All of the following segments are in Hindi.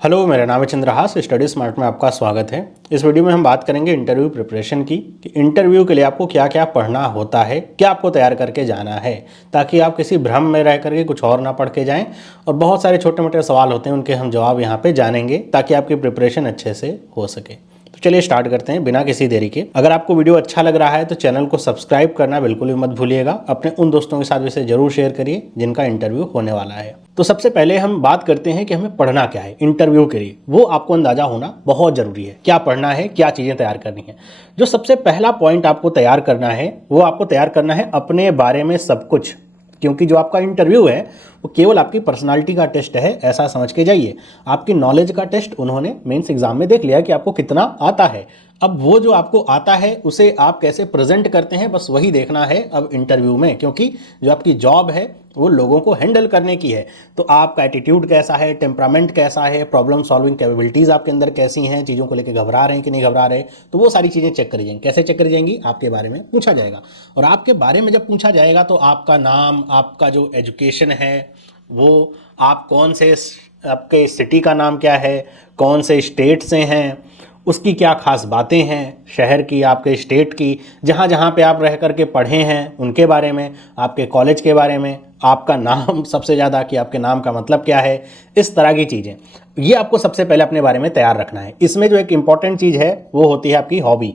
हेलो, मेरा नाम है चंद्रहास। स्टडी स्मार्ट में आपका स्वागत है। इस वीडियो में हम बात करेंगे इंटरव्यू प्रिपरेशन की कि इंटरव्यू के लिए आपको क्या क्या पढ़ना होता है, क्या आपको तैयार करके जाना है, ताकि आप किसी भ्रम में रह करके कुछ और ना पढ़ के जाएं। और बहुत सारे छोटे मोटे सवाल होते हैं, उनके हम जवाब यहाँ पे जानेंगे ताकि आपकी प्रिपरेशन अच्छे से हो सके। तो चलिए स्टार्ट करते हैं बिना किसी देरी के। अगर आपको वीडियो अच्छा लग रहा है तो चैनल को सब्सक्राइब करना बिल्कुल भी मत भूलिएगा। अपने उन दोस्तों के साथ इसे जरूर शेयर करिए जिनका इंटरव्यू होने वाला है। तो सबसे पहले हम बात करते हैं कि हमें पढ़ना क्या है इंटरव्यू के लिए। वो आपको अंदाजा होना बहुत जरूरी है, क्या पढ़ना है, क्या चीज़ें तैयार करनी है। जो सबसे पहला पॉइंट आपको तैयार करना है, वो आपको तैयार करना है अपने बारे में सब कुछ। क्योंकि जो आपका इंटरव्यू है वो केवल आपकी पर्सनालिटी का टेस्ट है, ऐसा समझ के जाइए। आपकी नॉलेज का टेस्ट उन्होंने मेंस एग्जाम में देख लिया कि आपको कितना आता है। अब वो जो आपको आता है उसे आप कैसे प्रेजेंट करते हैं, बस वही देखना है अब इंटरव्यू में। क्योंकि जो आपकी जॉब है वो लोगों को हैंडल करने की है। तो आपका एटीट्यूड कैसा है, टेम्परामेंट कैसा है, प्रॉब्लम सॉल्विंग कैपेबिलिटीज़ आपके अंदर कैसी हैं, चीज़ों को लेकर घबरा रहे हैं कि नहीं घबरा रहे, तो वो सारी चीज़ें चेक करी जाएंगी। कैसे चेक करी जाएंगी? आपके बारे में पूछा जाएगा। और आपके बारे में जब पूछा जाएगा तो आपका नाम, आपका जो एजुकेशन है वो, आप कौन से, आपके सिटी का नाम क्या है, कौन से स्टेट से हैं, उसकी क्या खास बातें हैं, शहर की, आपके स्टेट की, जहाँ जहाँ पे आप रह करके पढ़े हैं उनके बारे में, आपके कॉलेज के बारे में, आपका नाम सबसे ज़्यादा कि आपके नाम का मतलब क्या है, इस तरह की चीज़ें। ये आपको सबसे पहले अपने बारे में तैयार रखना है। इसमें जो एक इम्पॉर्टेंट चीज़ है वो होती है आपकी हॉबी।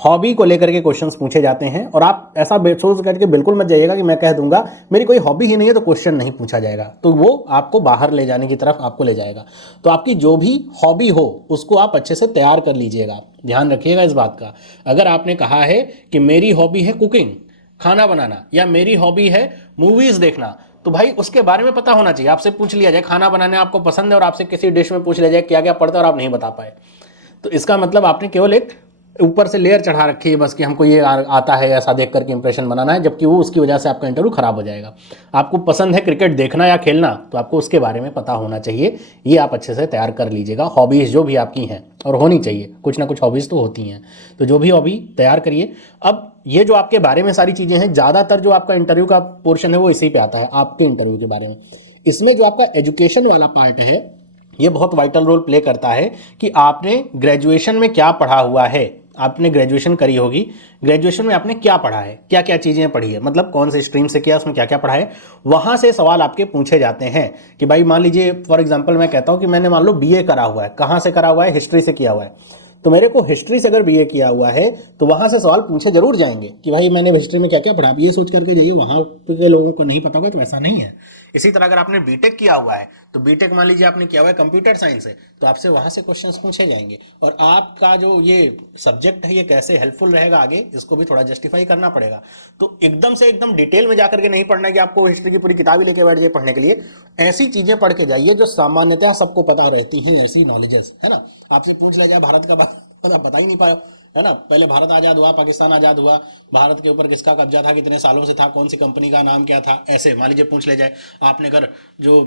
हॉबी को लेकर के क्वेश्चंस पूछे जाते हैं। और आप ऐसा सोच करके बिल्कुल मत जाइएगा कि मैं कह दूंगा मेरी कोई हॉबी ही नहीं है तो क्वेश्चन नहीं पूछा जाएगा, तो वो आपको बाहर ले जाने की तरफ आपको ले जाएगा। तो आपकी जो भी हॉबी हो उसको आप अच्छे से तैयार कर लीजिएगा। ध्यान रखिएगा इस बात का। अगर आपने कहा है कि मेरी हॉबी है कुकिंग, खाना बनाना, या मेरी हॉबी है मूवीज देखना, तो भाई उसके बारे में पता होना चाहिए। आपसे पूछ लिया जाए खाना बनाने आपको पसंद है और आपसे किसी डिश में पूछ लिया जाए क्या क्या पड़ता है और आप नहीं बता पाए, तो इसका मतलब आपने केवल एक ऊपर से लेयर चढ़ा रखी है बस कि हमको ये आता है, ऐसा देख करके इंप्रेशन बनाना है, जबकि वो उसकी वजह से आपका इंटरव्यू खराब हो जाएगा। आपको पसंद है क्रिकेट देखना या खेलना, तो आपको उसके बारे में पता होना चाहिए। ये आप अच्छे से तैयार कर लीजिएगा। हॉबीज़ जो भी आपकी हैं, और होनी चाहिए, कुछ ना कुछ हॉबीज़ तो होती हैं, तो जो भी हॉबी तैयार करिए। अब ये जो आपके बारे में सारी चीज़ें हैं, ज़्यादातर जो आपका इंटरव्यू का पोर्शन है वो इसी पे आता है, आपके इंटरव्यू के बारे में। इसमें जो आपका एजुकेशन वाला पार्ट है ये बहुत वाइटल रोल प्ले करता है कि आपने ग्रेजुएशन में क्या पढ़ा हुआ है। आपने ग्रेजुएशन करी होगी, ग्रेजुएशन में आपने क्या पढ़ा है, क्या क्या चीज़ें पढ़ी है, मतलब कौन से स्ट्रीम से किया, उसमें क्या क्या पढ़ा है। वहाँ से सवाल आपके पूछे जाते हैं कि भाई मान लीजिए फॉर एग्जांपल मैं कहता हूँ कि मैंने मान लो बीए करा हुआ है। कहाँ से करा हुआ है? हिस्ट्री से किया हुआ है। तो मेरे को हिस्ट्री से अगर बीए किया हुआ है तो वहाँ से सवाल पूछे जरूर जाएंगे कि भाई मैंने हिस्ट्री में क्या क्या पढ़ा। आप ये सोच करके जाइए वहाँ के लोगों को नहीं पता होगा, तो ऐसा नहीं है। इसी तरह अगर आपने बीटेक किया हुआ है तो बीटेक मान लीजिए आपने किया हुआ है कंप्यूटर साइंस से, तो आपसे वहाँ से क्वेश्चंस पूछे जाएंगे। और आपका जो ये सब्जेक्ट है ये कैसे हेल्पफुल रहेगा आगे, इसको भी थोड़ा जस्टिफाई करना पड़ेगा। तो एकदम से एकदम डिटेल में जाकर के नहीं पढ़ना है कि आपको हिस्ट्री की पूरी किताब ही लेके बैठ जाए पढ़ने के लिए। ऐसी चीजें पढ़ के जाइए जो सामान्यतः सबको पता रहती हैं, ऐसी नॉलेजेस, है ना। आपसे पूछ लिया जाए भारत का पता ही नहीं पाया, है ना, पहले भारत आजाद हुआ, पाकिस्तान आजाद हुआ, भारत के ऊपर किसका कब्जा था, कितने सालों से था, कौन सी कंपनी का नाम क्या था, ऐसे मान लीजिए पूछ ले जाए। आपने अगर जो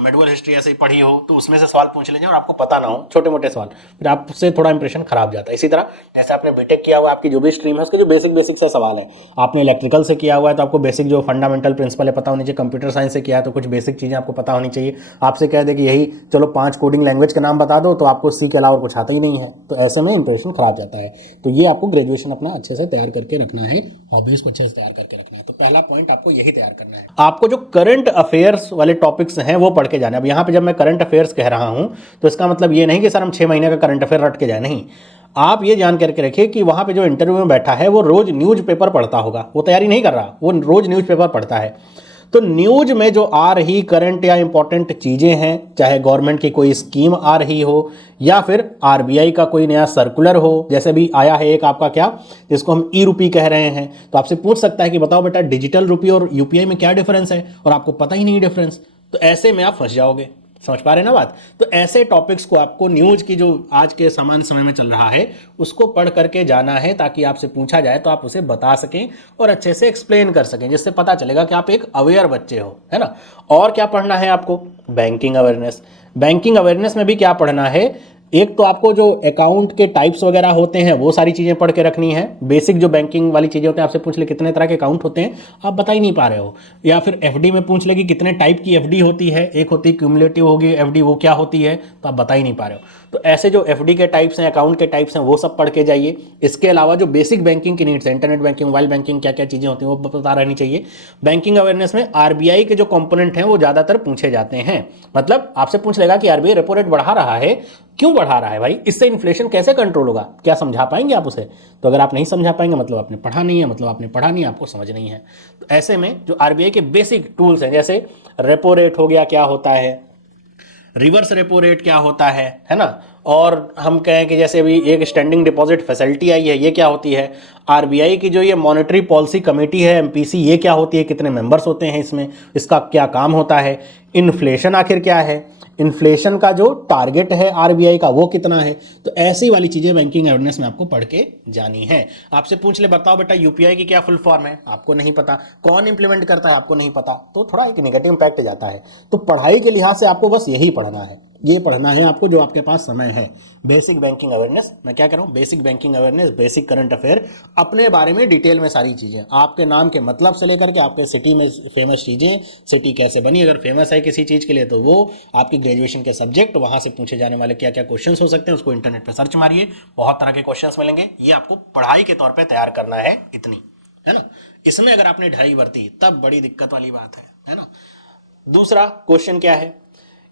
मेडुअल हिस्ट्री ऐसे ही पढ़ी हो तो उसमें से सवाल पूछ ले जाए और आपको पता ना हो, छोटे मोटे सवाल, फिर आपसे थोड़ा इंप्रेशन खराब जाता है। इसी तरह जैसे आपने बीटेक किया हुआ, आपकी जो भी स्ट्रीम है उसके जो बेसिक बेसिक सा सवाल है। आपने इलेक्ट्रिकल से किया हुआ है तो आपको बेसिक जो फंडामेंटल प्रिंसिपल है पता होनी चाहिए। कंप्यूटर साइंस से किया है तो कुछ बेसिक चीज़ें आपको पता होनी चाहिए। आपसे कह दे कि यही चलो 5 कोडिंग लैंग्वेज के नाम बता दो, तो आपको सी के अलावा कुछ आता ही नहीं है, तो ऐसे में इंप्रेशन खराब जाता है। तो ये आपको ग्रेजुएशन अपना अच्छे से तैयार करके रखना है, हॉबीज को अच्छे से तैयार करके रखना है। तो पहला पॉइंट आपको यही तैयार करना है। आपको जो करंट अफेयर्स वाले टॉपिक्स हैं वो पढ़ के जाना है। अब यहाँ पे जब मैं करंट अफेयर्स कह रहा हूँ तो इसका मतलब ये नहीं कि सर हम 6 महीने का करंट अफेयर रट के जाए, नहीं। आप ये जान करके रखिए कि वहाँ पे जो इंटरव्यू में बैठा है वो रोज न्यूज पेपर पढ़ता होगा, वो तैयारी नहीं कर रहा, वो रोज न्यूज पेपर पढ़ता है। तो न्यूज में जो आ रही करंट या इंपॉर्टेंट चीज़ें हैं, चाहे गवर्नमेंट की कोई स्कीम आ रही हो या फिर आरबीआई का कोई नया सर्कुलर हो, जैसे भी आया है एक आपका क्या, जिसको हम ई रुपी कह रहे हैं, तो आपसे पूछ सकता है कि बताओ बेटा डिजिटल रुपी और यूपीआई में क्या डिफरेंस है, और आपको पता ही नहीं डिफरेंस, तो ऐसे में आप फंस जाओगे। समझ पा रहे हैं ना बात। तो ऐसे टॉपिक्स को आपको न्यूज की जो आज के समान समय में चल रहा है उसको पढ़ करके जाना है, ताकि आपसे पूछा जाए तो आप उसे बता सकें और अच्छे से एक्सप्लेन कर सकें, जिससे पता चलेगा कि आप एक अवेयर बच्चे हो, है ना। और क्या पढ़ना है आपको? Banking awareness. बैंकिंग अवेयरनेस में भी क्या पढ़ना है एक तो आपको जो अकाउंट के टाइप्स वगैरह होते हैं वो सारी चीज़ें पढ़ के रखनी है। बेसिक जो बैंकिंग वाली चीज़ें होती हैं, आपसे पूछ ले कितने तरह के अकाउंट होते हैं, आप बता ही नहीं पा रहे हो। या फिर एफडी में पूछ ले कि कितने टाइप की एफडी होती है, एक होती है क्यूमुलेटिव होगी एफडी, वो क्या होती है, तो आप बता ही नहीं पा रहे हो। तो ऐसे जो एफडी के टाइप्स हैं, अकाउंट के टाइप्स हैं, वो सब पढ़ के जाइए। इसके अलावा जो बेसिक बैंकिंग की नीड्स है, इंटरनेट बैंकिंग, मोबाइल बैंकिंग, क्या क्या चीज़ें होती हैं वो पता रहनी चाहिए। बैंकिंग अवेयरनेस में आरबीआई के जो कंपोनेंट हैं वो ज़्यादातर पूछे जाते हैं। मतलब आपसे पूछ लेगा कि आरबीआई रेपो रेट बढ़ा रहा है, क्यों बढ़ा रहा है भाई, इससे इन्फ्लेशन कैसे कंट्रोल होगा, क्या समझा पाएंगे आप उसे? तो अगर आप नहीं समझा पाएंगे मतलब आपने पढ़ा नहीं है, मतलब आपने पढ़ा नहीं है, आपको समझ नहीं है। तो ऐसे में जो आरबीआई के बेसिक टूल्स हैं, जैसे रेपो रेट हो गया, क्या होता है, रिवर्स रेपो रेट क्या होता है ना, और हम कहें कि जैसे अभी एक स्टैंडिंग डिपॉजिट फैसिलिटी आई है, ये क्या होती है, आरबीआई की जो ये मॉनेटरी पॉलिसी कमेटी है एमपीसी, ये क्या होती है, कितने मेंबर्स होते हैं इसमें, इसका क्या काम होता है, इन्फ्लेशन आखिर क्या है, इन्फ्लेशन का जो टारगेट है आरबीआई का वो कितना है। तो ऐसी वाली चीजें बैंकिंग अवेयरनेस में आपको पढ़ के जानी है। आपसे पूछ ले बताओ बेटा यूपीआई की क्या फुल फॉर्म है, आपको नहीं पता, कौन इंप्लीमेंट करता है, आपको नहीं पता, तो थोड़ा एक नेगेटिव इंपैक्ट जाता है। तो पढ़ाई के लिहाज से आपको बस यही पढ़ना है, ये पढ़ना है आपको जो आपके पास समय है। बेसिक बैंकिंग अवेयरनेस, मैं क्या कर रहा हूँ, basic banking awareness, basic current affair, अपने बारे में डिटेल में सारी चीजें, आपके नाम के मतलब से लेकर के आपके सिटी में फेमस चीजें, सिटी कैसे बनी, अगर फेमस है किसी चीज के लिए तो वो, आपकी ग्रेजुएशन के सब्जेक्ट, वहां से पूछे जाने वाले क्या क्या क्वेश्चन हो सकते हैं, उसको इंटरनेट पर सर्च मारिए, बहुत तरह के क्वेश्चन मिलेंगे। ये आपको पढ़ाई के तौर पर तैयार करना है, इतनी है ना। इसमें अगर आपने ढाई बरती तब बड़ी दिक्कत वाली बात है ना। दूसरा क्वेश्चन क्या है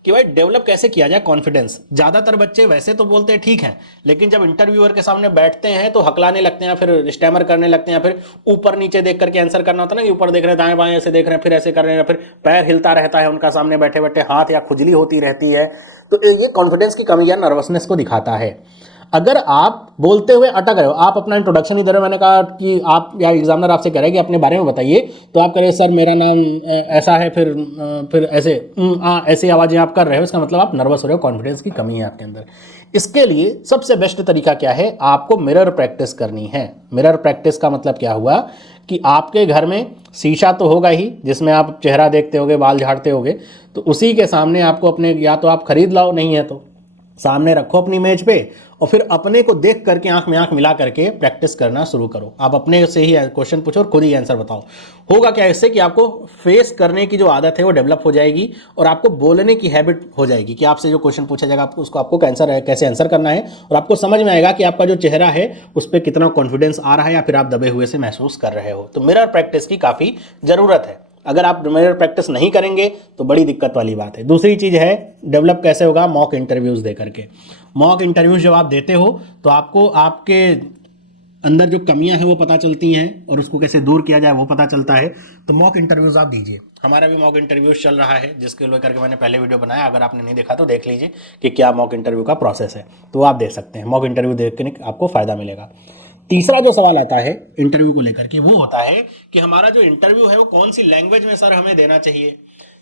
कि भाई डेवलप कैसे किया जाए कॉन्फिडेंस। ज्यादातर बच्चे वैसे तो बोलते हैं ठीक है, लेकिन जब इंटरव्यूअर के सामने बैठते हैं तो हकलाने लगते हैं, फिर स्टैमर करने लगते हैं, फिर ऊपर नीचे देख करके आंसर करना होता है ना, कि ऊपर देख रहे हैं, दाएं बाएं ऐसे देख रहे हैं, फिर ऐसे कर रहे हैं, फिर पैर हिलता रहता है उनका सामने बैठे बैठे, हाथ या खुजली होती रहती है। तो ये कॉन्फिडेंस की कमी या नर्वसनेस को दिखाता है। अगर आप बोलते हुए अटक रहे हो, आप अपना इंट्रोडक्शन ही दे रहे हो, मैंने कहा कि आप या एग्जामिनर आपसे कह रहे हैं कि अपने बारे में बताइए, तो आप कह रहे सर मेरा नाम ऐसा है, फिर ऐसे ऐसी आवाज़ें आप कर रहे हो, इसका मतलब आप नर्वस हो रहे हो, कॉन्फिडेंस की कमी है आपके अंदर। इसके लिए सबसे बेस्ट तरीका क्या है, आपको मिरर प्रैक्टिस करनी है। मिरर प्रैक्टिस का मतलब क्या हुआ कि आपके घर में शीशा तो होगा ही जिसमें आप चेहरा देखते होगे, बाल झाड़ते होगे, तो उसी के सामने आपको अपने, या तो आप खरीद लाओ, नहीं है तो सामने रखो अपनी मेज पे, और फिर अपने को देख करके आंख में आंख मिला करके प्रैक्टिस करना शुरू करो। आप अपने से ही क्वेश्चन पूछो और खुद ही आंसर बताओ। होगा क्या इससे कि आपको फेस करने की जो आदत है वो डेवलप हो जाएगी, और आपको बोलने की हैबिट हो जाएगी कि आपसे जो क्वेश्चन पूछा जाएगा आपको उसको आपको कैसे आंसर करना है, और आपको समझ में आएगा कि आपका जो चेहरा है उस पर कितना कॉन्फिडेंस आ रहा है या फिर आप दबे हुए से महसूस कर रहे हो। तो मिरर प्रैक्टिस की काफ़ी ज़रूरत है। अगर आप मिरर प्रैक्टिस नहीं करेंगे तो बड़ी दिक्कत वाली बात है। दूसरी चीज़ है डेवलप कैसे होगा, मॉक इंटरव्यूज़ दे करके। मॉक इंटरव्यूज़ जब आप देते हो तो आपको आपके अंदर जो कमियां हैं वो पता चलती हैं, और उसको कैसे दूर किया जाए वो पता चलता है। तो मॉक इंटरव्यूज़ आप दीजिए। हमारा भी मॉक इंटरव्यूज़ चल रहा है, जिसके लेकर के मैंने पहले वीडियो बनाया, अगर आपने नहीं देखा तो देख लीजिए कि क्या मॉक इंटरव्यू का प्रोसेस है, तो आप देख सकते हैं। मॉक इंटरव्यू देख के आपको फ़ायदा मिलेगा। तीसरा जो सवाल आता है इंटरव्यू को लेकर के वो होता है कि हमारा जो इंटरव्यू है वो कौन सी लैंग्वेज में सर हमें देना चाहिए।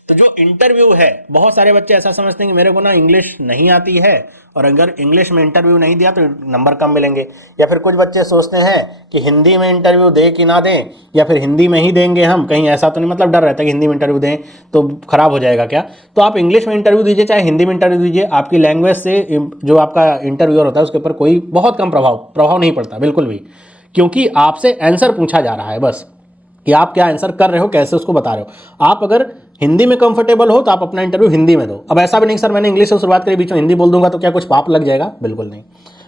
तो जो इंटरव्यू है, बहुत सारे बच्चे ऐसा समझते हैं कि मेरे को ना इंग्लिश नहीं आती है, और अगर इंग्लिश में इंटरव्यू नहीं दिया तो नंबर कम मिलेंगे। या फिर कुछ बच्चे सोचते हैं कि हिंदी में इंटरव्यू दे कि ना दें, या फिर हिंदी में ही देंगे हम, कहीं ऐसा तो नहीं, मतलब डर रहता है कि हिंदी में इंटरव्यू दें तो खराब हो जाएगा क्या। तो आप इंग्लिश में इंटरव्यू दीजिए चाहे हिंदी में इंटरव्यू दीजिए, आपकी लैंग्वेज से जो आपका इंटरव्यूअर होता है उसके ऊपर कोई बहुत कम प्रभाव नहीं पड़ता बिल्कुल भी, क्योंकि आपसे आंसर पूछा जा रहा है बस, कि आप क्या आंसर कर रहे हो, कैसे उसको बता रहे हो। आप अगर हिंदी में कंफर्टेबल हो तो आप अपना इंटरव्यू हिंदी में दो। अब ऐसा भी नहीं सर मैंने इंग्लिश से शुरुआत करी बीच में हिंदी बोल दूंगा तो क्या कुछ पाप लग जाएगा, बिल्कुल नहीं।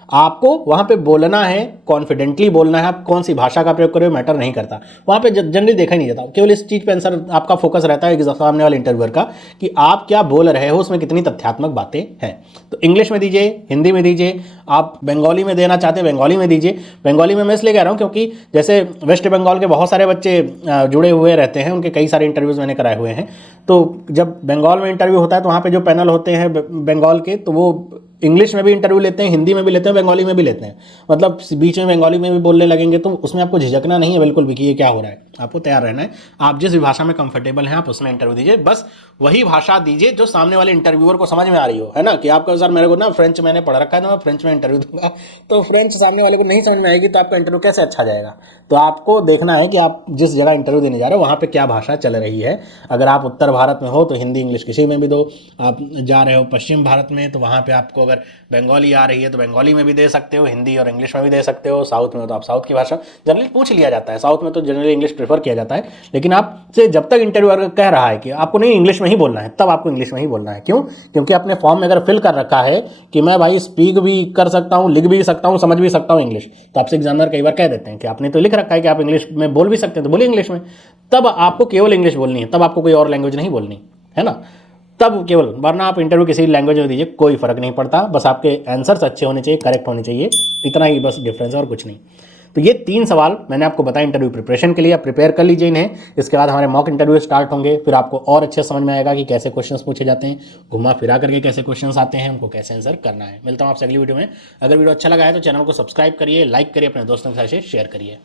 आपको वहां पे बोलना है, कॉन्फिडेंटली बोलना है। आप कौन सी भाषा का प्रयोग कर रहे हो मैटर नहीं करता, वहां पे जनरली देखा ही नहीं जाता, केवल इस चीज पे आंसर आपका फोकस रहता है सामने वाले इंटरव्यूअर का, कि आप क्या बोल रहे हो, उसमें कितनी तथ्यात्मक बातें हैं। तो इंग्लिश में दीजिए, हिंदी में दीजिए, आप बंगाली में देना चाहते हैं बंगाली में दीजिए। बंगाली में मैं इसलिए कह रहा हूँ क्योंकि जैसे वेस्ट बंगाल के बहुत सारे बच्चे जुड़े हुए रहते हैं, उनके कई सारे इंटरव्यूज मैंने कराए हुए हैं। तो जब बंगाल में इंटरव्यू होता है तो वहाँ पे जो पैनल होते हैं बंगाल के, तो वो इंग्लिश में भी इंटरव्यू लेते हैं, हिंदी में भी लेते हैं, बंगाली में भी लेते हैं। मतलब बीच में बंगाली में भी बोलने लगेंगे तो उसमें आपको झिझकना नहीं है बिल्कुल भी कि ये क्या हो रहा है, आपको तैयार रहना है। आप जिस भी भाषा में कंफर्टेबल हैं आप उसमें इंटरव्यू दीजिए, बस वही भाषा दीजिए जो सामने वाले इंटरव्यूअर को समझ में आ रही हो, है ना। कि आपका सर मेरे को ना फ्रेंच मैंने पढ़ रखा है तो मैं फ्रेंच में इंटरव्यू दूंगा, तो फ्रेंच सामने वाले को नहीं समझ में आएगी तो आपका इंटरव्यू कैसे अच्छा जाएगा। तो आपको देखना है कि आप जिस जगह इंटरव्यू देने जा रहे हो वहाँ पे क्या भाषा चल रही है। अगर आप उत्तर भारत में हो तो हिंदी इंग्लिश किसी में भी दो, आप जा रहे हो पश्चिम भारत में तो वहाँ पे आपको अगर बंगाली आ रही है तो बंगाली में भी दे सकते हो, हिंदी और इंग्लिश में भी दे सकते हो, साउथ में तो आप साउथ की भाषा जनरली पूछ लिया जाता है, साउथ में तो जनरली इंग्लिश प्रेफर किया जाता है। लेकिन आपसे जब तक इंटरव्यूअर कह रहा है कि आपको नहीं इंग्लिश में ही बोलना है, तब आपको इंग्लिश में ही बोलना है। क्यों? क्योंकि अपने फॉर्म में अगर फिल कर रखा है कि मैं भाई स्पीक भी कर सकता हूँ, लिख भी सकता हूँ, समझ भी सकता हूँ इंग्लिश, तो आपसे एग्जामिनर कई बार कह देते हैं कि आपने तो लिख रखा है कि आप इंग्लिश में बोल भी सकते हैं, तो बोलिए इंग्लिश में। तब आपको केवल इंग्लिश बोलनी है, तब आपको कोई और लैंग्वेज नहीं बोलनी है ना, तब केवल, वरना आप इंटरव्यू किसी लैंग्वेज में दीजिए कोई फर्क नहीं पड़ता, बस आपके आंसर्स अच्छे होने चाहिए, करेक्ट होने चाहिए, इतना ही बस डिफरेंस है और कुछ नहीं। तो ये 3 सवाल मैंने आपको बताया इंटरव्यू प्रिपरेशन के लिए, आप प्रिपेयर कर लीजिए इन्हें। इसके बाद हमारे मॉक इंटरव्यू स्टार्ट होंगे, फिर आपको और अच्छे समझ में आएगा कि कैसे क्वेश्चंस पूछे जाते हैं, घुमा फिरा करके कैसे क्वेश्चंस आते हैं, उनको कैसे आंसर करना है। मिलता हूँ आपसे अगली वीडियो में। अगर वीडियो अच्छा लगा है तो चैनल को सब्सक्राइब करिए, लाइक करिए, अपने दोस्तों के साथ शेयर करिए।